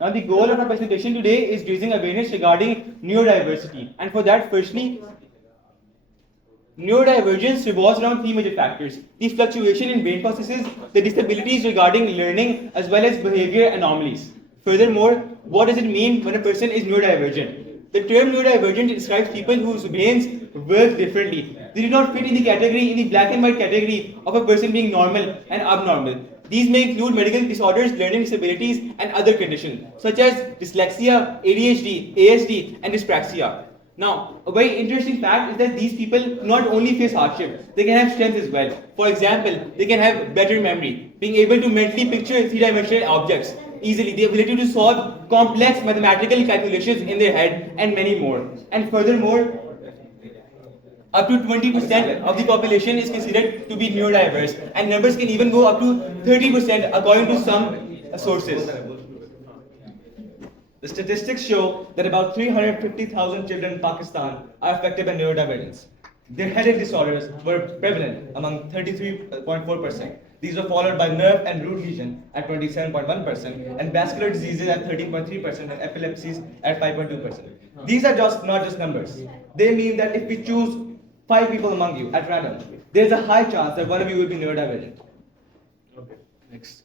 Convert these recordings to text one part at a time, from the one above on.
Now, the goal of our presentation today is raising awareness regarding neurodiversity. And for that, firstly, neurodivergence revolves around three major factors: the fluctuation in brain processes, the disabilities regarding learning, as well as behavior anomalies. Furthermore, what does it mean when a person is neurodivergent? The term neurodivergent describes people whose brains work differently. They do not fit in the category, in the black and white category of a person being normal and abnormal. These may include medical disorders, learning disabilities, and other conditions such as dyslexia, ADHD, ASD, and dyspraxia. Now, a very interesting fact is that these people not only face hardship, they can have strength as well. For example, they can have better memory, being able to mentally picture three-dimensional objects easily, the ability to solve complex mathematical calculations in their head, and many more. And furthermore, up to 20% of the population is considered to be neurodiverse, and numbers can even go up to 30% according to some sources. The statistics show that about 350,000 children in Pakistan are affected by neurodivergence. Their headache disorders were prevalent among 33.4%. These were followed by nerve and root lesion at 27.1%, and vascular diseases at 13.3%, and epilepsies at 5.2%. These are not just numbers. They mean that if we choose 5 people among you at random, there is a high chance that one of you will be neurodivergent. Okay, next.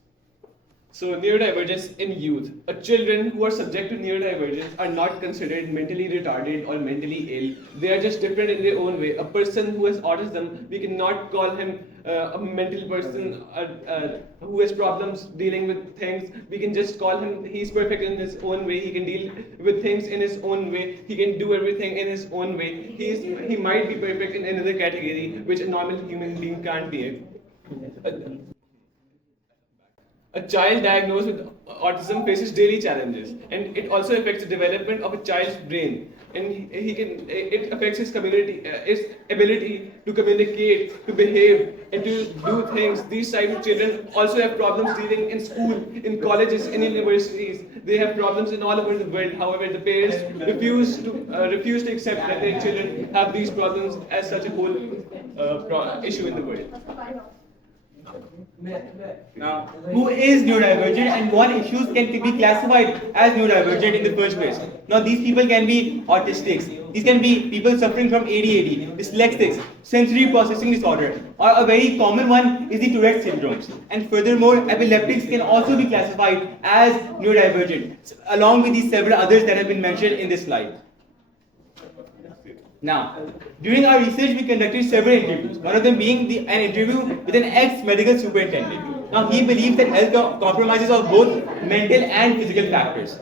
So neurodivergence in youth. Children who are subject to neurodivergence are not considered mentally retarded or mentally ill. They are just different in their own way. A person who has autism, we cannot call him a mental person who has problems dealing with things. We can just call him, he's perfect in his own way. He can deal with things in his own way. He can do everything in his own way. He might be perfect in another category, which a normal human being can't be. A child diagnosed with autism faces daily challenges, and it also affects the development of a child's brain. And it affects his his ability to communicate, to behave, and to do things. These types of children also have problems dealing in school, in colleges, in universities. They have problems in all over the world. However, the parents refuse to accept that their children have these problems as such a whole issue in the world. Now, who is neurodivergent and what issues can be classified as neurodivergent in the first place? Now, these people can be autistics. These can be people suffering from ADHD, dyslexics, sensory processing disorder, or a very common one is the Tourette syndrome. And furthermore, epileptics can also be classified as neurodivergent, along with these several others that have been mentioned in this slide. Now, during our research, we conducted several interviews, one of them being an interview with an ex-medical superintendent. Now, he believes that health compromises of both mental and physical factors.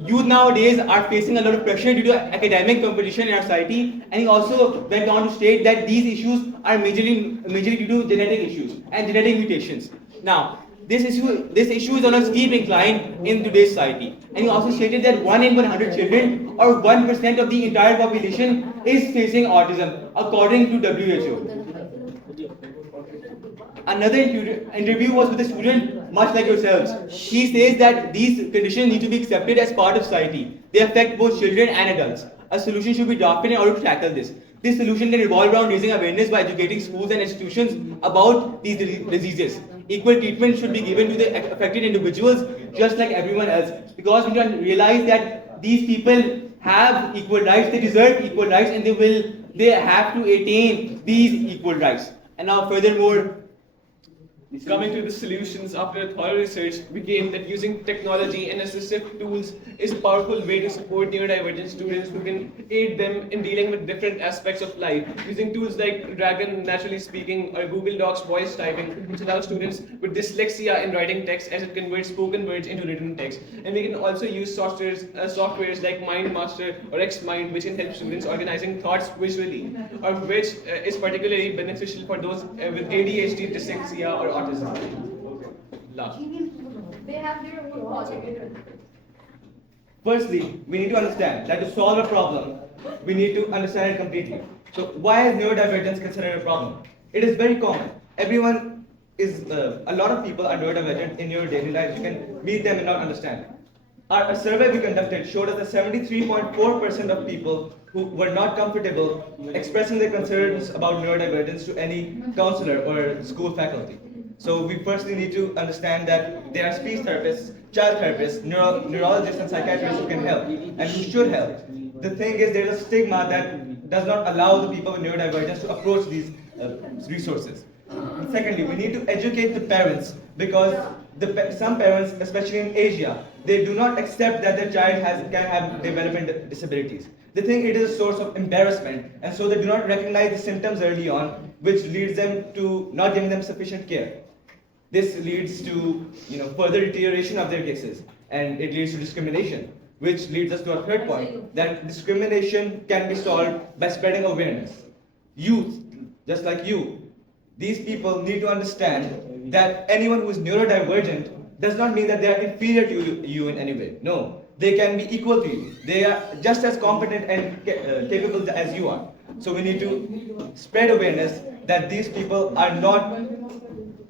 Youth nowadays are facing a lot of pressure due to academic competition in our society, and he also went on to state that these issues are majorly due to genetic issues and genetic mutations. Now, this issue is on a steep incline in today's society. And he also stated that 1 in 100 children, or 1% of the entire population, is facing autism, according to WHO. Another interview was with a student much like yourselves. He says that these conditions need to be accepted as part of society. They affect both children and adults. A solution should be drafted in order to tackle this. This solution can revolve around raising awareness by educating schools and institutions about these diseases. Equal treatment should be given to the affected individuals just like everyone else, because we can realize that these people have equal rights, they deserve equal rights, and they have to attain these equal rights. And now furthermore, coming to the solutions, after a thorough research, we came that using technology and assistive tools is a powerful way to support neurodivergent students who can aid them in dealing with different aspects of life. Using tools like Dragon Naturally Speaking or Google Docs voice typing, which allows students with dyslexia in writing text as it converts spoken words into written text. And we can also use softwares like MindMaster or XMind, which can help students organizing thoughts visually, or which is particularly beneficial for those with ADHD, dyslexia, or autism. They have their own project. firstly, we need to understand that to solve a problem, we need to understand it completely. So why is neurodivergence considered a problem? It is very common. Everyone is, a lot of people are neurodivergent in your daily life. You can meet them and not understand. A survey we conducted showed us that 73.4% of people who were not comfortable expressing their concerns about neurodivergence to any counselor or school faculty. So we firstly need to understand that there are speech therapists, child therapists, neurologists and psychiatrists who can help and who should help. The thing is, there is a stigma that does not allow the people with neurodivergence to approach these resources. Secondly, we need to educate the parents because some parents, especially in Asia, they do not accept that their child can have development disabilities. They think it is a source of embarrassment, and so they do not recognize the symptoms early on, which leads them to not giving them sufficient care. This leads to further deterioration of their cases, and it leads to discrimination, which leads us to our third point, that discrimination can be solved by spreading awareness. Youth, just like you, these people need to understand that anyone who is neurodivergent does not mean that they are inferior to you in any way. No, they can be equal to you. They are just as competent and capable as you are. So we need to spread awareness that these people are not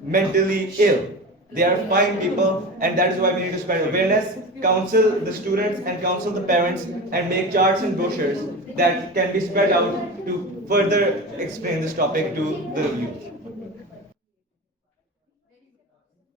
mentally ill. They are fine people, and that is why we need to spread awareness, counsel the students and counsel the parents, and make charts and brochures that can be spread out to further explain this topic to the youth.